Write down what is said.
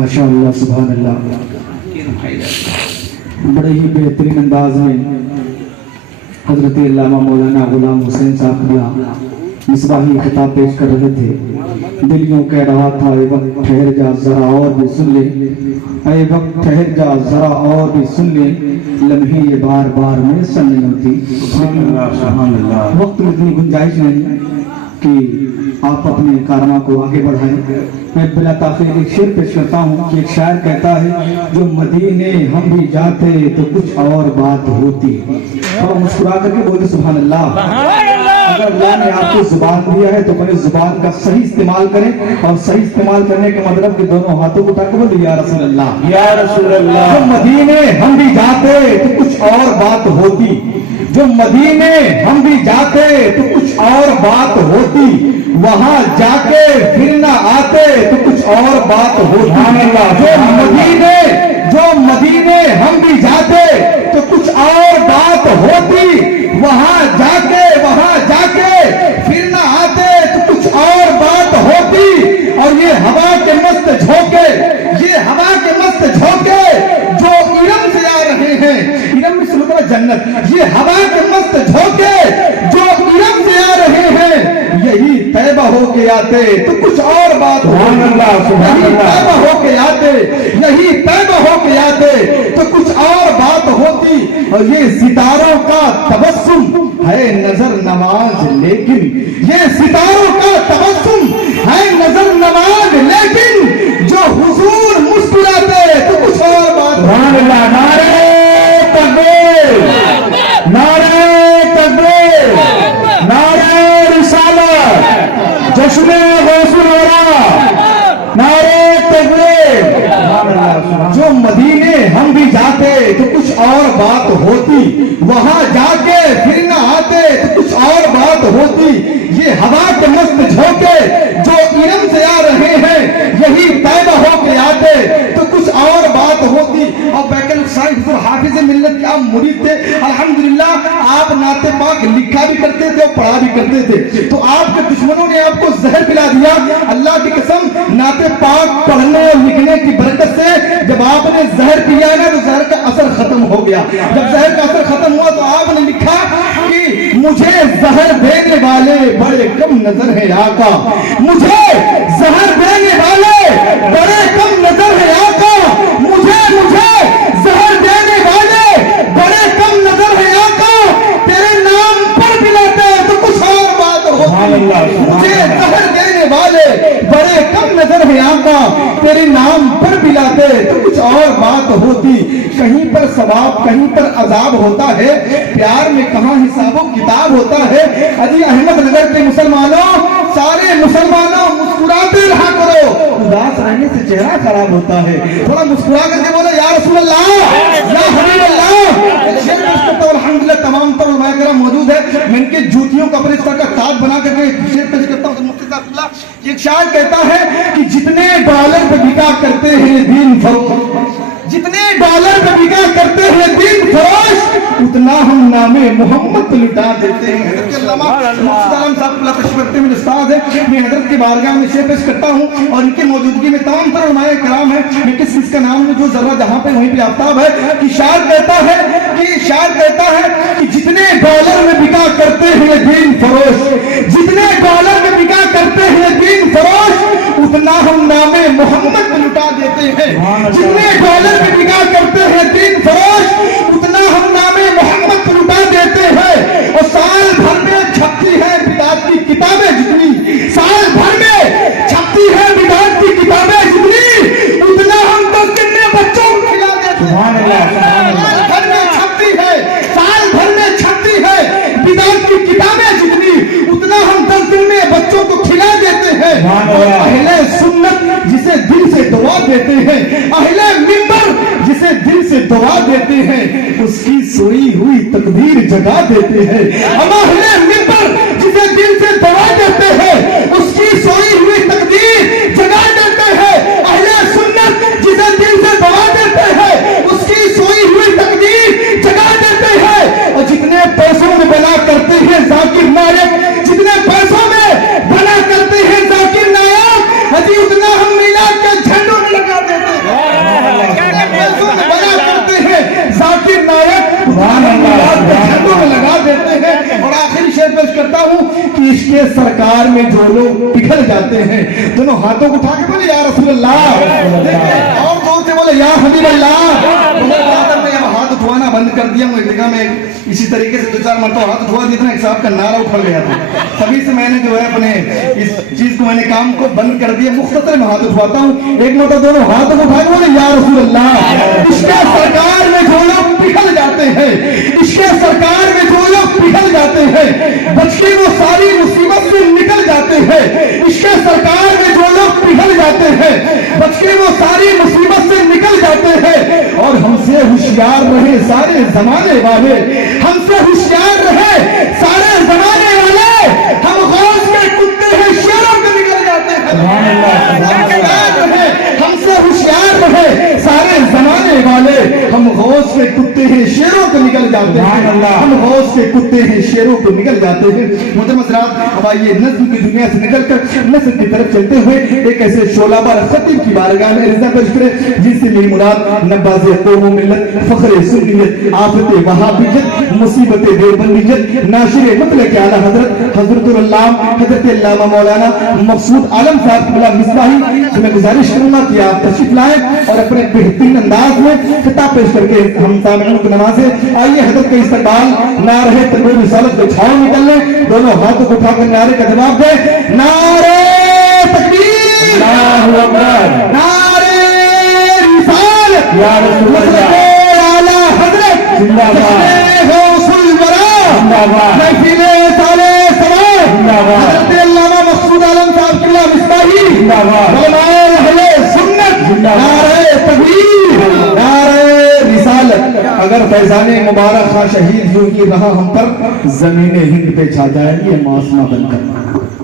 ماشاء اللہ سبحان اللہ. بڑے ہی بہترین انداز میں حضرت علامہ مولانا غلام حسین صاحب کا مصباحی خطاب پیش کر رہے تھے. دل یوں کہہ رہا تھا اے وقت ٹھہر جا ذرا اور بھی سن لے, اے وقت ٹھہر جا ذرا اور بھی سن لے, لمحے یہ بار بار میسر نہیں ہوتی. وقت میں اتنی گنجائش نہیں کہ آپ اپنے کارنامہ کو آگے بڑھائیں. میں بلا تاخیر ایک شعر پیش کرتا ہوں کہ ایک شاعر کہتا ہے جو مدینے ہم بھی جاتے تو کچھ اور بات ہوتی. تھوڑا مسکرا کر کے بولتے سبحان اللہ. اگر اللہ نے آپ کو زبان دیا ہے تو اپنے زبان کا صحیح استعمال کریں, اور صحیح استعمال کرنے کا مطلب کہ دونوں ہاتھوں کو اٹھا کے بولیں یا رسول اللہ, یا رسول اللہ. جو مدینے ہم بھی جاتے تو کچھ اور بات ہوتی, جو مدینے ہم بھی جاتے تو کچھ اور بات ہوتی, وہاں جا کے پھر نہ آتے تو کچھ اور بات ہوتی. جو مدینے ہم بھی جاتے تو کچھ اور بات ہوتی, وہاں جا کے پھر نہ آتے تو کچھ اور بات ہوتی. اور یہ ہوا کے مست جھونکے جو ارم سے آ رہے ہیں, ارم میں سمجھو جنت, یہ ہوا کے مست جھونکے جو ارم سے آ رہے ہیں, یہی طیبہ ہو کے آتے تو کچھ اور بات ہوتی. یہی طیبہ ہو کے آتے تو کچھ اور بات ہوتی. اور یہ ستاروں کا تبسم ہے نظر نواز لیکن, یہ ستاروں کا تبسم ہے نظر نواز لیکن, جو حضور مسکراتے تو کچھ اور بات. نعرہ تکبیر, نعرہ تکبیر, نعرہ رسالت, جشن غوث الورا, نعرہ تکبیر. جو مدینے ہم بھی جاتے تو کچھ اور بات ہوتی, وہاں جا کے پھر نہ آتے تو کچھ اور بات ہوتی. یہ ہوا کے مست جھونکے جو ارم سے آ رہے ہیں, یہی طیبہ ہو کے آتے تو کچھ اور بات ہوتی. اور بیکل صاحب حافظ ملت کے آپ مرید تھے الحمدللہ. آپ نعت پاک لکھا بھی کرتے تھے اور پڑھا بھی کرتے تھے. تو آپ کے دشمنوں نے آپ کو زہر پلا دیا. اللہ کی قسم نعت پاک پڑھنے اور لکھنے کی برکت سے جب آپ نے زہر پیا نا تو زہر کا اثر ختم ہو گیا. جب زہر کا اثر ختم ہوا تو آپ نے لکھا کہ مجھے زہر دینے والے بڑے کم نظر ہیں آقا, مجھے زہر دینے والے بڑے کم نظر ہیں آقا, مجھے زہر دینے والے بڑے کم نظر ہیں آقا, تیرے نام پر پلاتے تو کچھ اور بات ہوتی. مجھے زہر دینے والے بڑے کم نظر ہیں آقا, تیرے نام پر پلاتے تو کچھ اور بات ہوتی. کہیں پر ثواب کہیں پر عذاب ہوتا ہے, پیار میں کہاں حساب و کتاب ہوتا ہے. حجی احمد نگر کے مسلمانوں, سارے مسلمانوں مسکراتے رہا کرو, اداس رہنے سے چہرہ خراب ہوتا ہے. تھوڑا مسکرا کر کے بولو یا رسول اللہ, یا حبیب اللہ. الحمدللہ تمام تر علماء کرام موجود ہے. میں ان کے جوتیوں کا اپنے سر کا تاج بنا کر کے شعر پیش کرتا ہوں. مفتی صاحب اللہ ایک شاعر کہتا ہے کہ جتنے ڈالر پہ بکا کرتے ہیں دین فروش, جتنے ڈالر پہ بکا کرتے ہیں دین فروش, اتنا ہم نام محمد لٹا دیتے ہیں. حضرت علامہ مفتی صاحب اللہ تشریف رکھتے ہیں استاد ہے. میں حضرت کی بارگاہ میں شعر پیش کرتا ہوں اور ان کی موجودگی میں تمام تر علماء کرام ہیں. میں کس چیز کا نام میں جو ذرہ جہاں پہ وہیں پہ آفتاب ہے. کہ شاعر کہتا ہے کہ جتنے ڈالر میں بکا کرتے ہیں دین فروش, جتنے ڈالر میں بکا کرتے ہیں دین فروش, اتنا ہم نام محمد لٹا دیتے ہیں. جتنے ڈالر میں بکا کرتے ہیں دین فروش, اتنا ہم نام محمد لٹا دیتے ہیں. اور سال بھر میں چھپتی ہے بدعت کی کتابیں جتنی, سال بھر میں چھپتی ہے بدعت کی کتابیں جتنی, اتنا ہم 10 دن میں بچوں کو کھلا دیتے ہیں. سال بھر میں چھپتی ہے, سال بھر میں چھپتی ہے بدعت کی کتابیں جتنی, اتنا ہم 10 دن میں بچوں کو کھلا دیتے ہیں. اہل سنت جسے دل سے دعا دیتے ہیں, اہل منبر جسے دل سے دعا دیتے ہیں, اس کی سوئی ہوئی تقدیر جگا دیتے ہیں. ہم اہل منبر جسے دل سے دعا دیتے ہیں, اس کی سوئی ہوئی تقدیر جگا دیتے ہیں. اہل سنت جسے دل سے دعا دیتے ہیں, اس کی سوئی ہوئی تقدیر جگا دیتے ہیں. اور جتنے پیسوں میں بنا کرتے ہیں ذاکر نائک, جتنے پیسوں میں بنا کرتے ہیں ذاکر نائک, حجی اتنا ہم میلاد کے جھنڈوں میں لگا دیتے ہیں. عشق سرکار میں جو لوگ پگھل جاتے ہیں، دونوں ہاتھوں کو اٹھا کے بولے یا رسول اللہ، اور زور سے بولے یا حبیب اللہ۔ میں اب ہاتھ اٹھوانا بند کر دیا ہوں، ایک جگہ میں اسی طریقے سے 2-4 مرتبہ ہاتھ اٹھوا دیا تھا، ایک صاحب کا نعرہ اٹھا گیا تھا، تبھی سے میں نے جو ہے اپنے اس چیز کو، میں نے کام کو بند کر دیا، مختصر میں ہاتھ اٹھواتا ہوں، ایک مرتبہ دونوں ہاتھوں کو اٹھا کے بولے یا رسول اللہ۔ عشق سرکار میں جو لوگ پگھل جاتے ہیں، عشق سرکار میں جو لوگ پگھل جاتے ہیں، بچ کے وہ ساری مصیبت سے نکل جاتے ہیں، عشق سرکار میں جو لوگ پگھل جاتے ہیں، بچ کے وہ ساری مصیبت سے نکل جاتے ہیں، اور ہم سے ہوشیار رہے سارے زمانے والے، ہم سے ہوشیار رہے سارے زمانے والے، ہم غوث کے کتے ہیں شیروں کے نکل جاتے ہیں، ہم سے ہوشیار رہے سارے زمانے والے، ہم غوث کے کتے ہیں شیروں کو نکل جاتے ہیں، ہم غوث کے کتے ہیں شیروں کو نکل جاتے ہیں۔ محترم حضرات، اب آئیے نظم کی دنیا سے نکل کر نثر کی طرف چلتے ہوئے ایک ایسے شعلہ بار خطیب کی بارگاہ میں عرض پیش کرے جس سے میری مراد نباز قوم و ملت، فخر سنیت، آفت وہابیت، مصیبت دیوبندیت، ناشر مطلق اعلیٰ حضرت العلامہ حضرت علامہ مولانا مقصود عالم صاحب قبلہ مصباحی سے میں گزارش کروں گا کہ آپ تشریف لائیں اور اپنے بہترین انداز میں خطاب پیش کر کے ہم سامعین کو نوازیں۔ آئیے حضرت کے استقبال نعرہ تکبیر رسالت کے چھاؤں نکل لیں، دونوں ہاتھوں کو اٹھا کر نعرے کا جواب دیں، نعرہ تکبیر، اللہ اکبر، نعرہ رسالت، یا رسول اللہ، اعلیٰ حضرت زندہ باد، غوث الورا زندہ باد، محفل سالے سماع زندہ باد، حضرت علامہ مقصود عالم صاحب قبلہ مصباحی زندہ باد، علماء اہل سنت زندہ باد، نعرہ تکبیر، نعرہ رسالت۔ اگر فیضان مبارک خواہ شہید یوں ہی رہا ہم پر، زمین ہند پہ چھا جائے یہ معصومہ بن کر۔